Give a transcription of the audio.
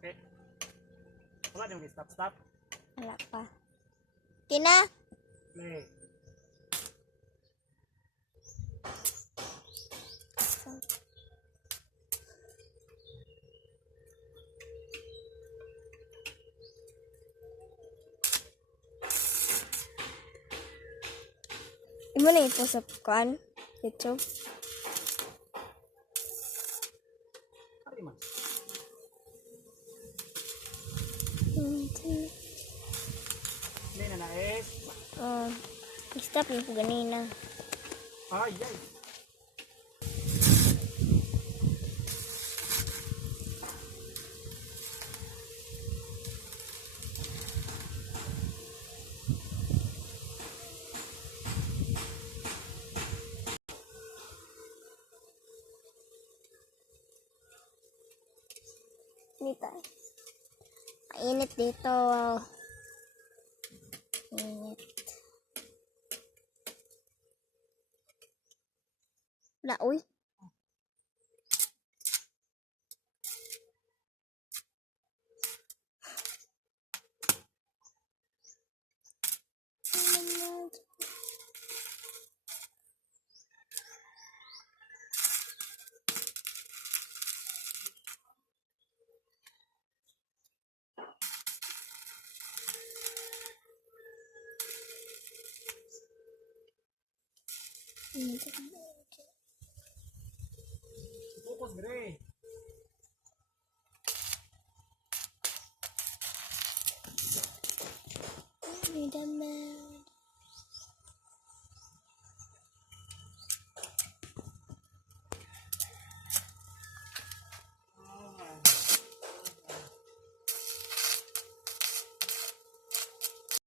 Okay. Wala din mag-stop, stop. Wala pa. Tina? Play. Imo na ito sa kuan? YouTube? Ari man. Play na na eh. Stop yung ko ganina. Ay, ay. Dito. Mainit dito. Mainit. Wala, uy.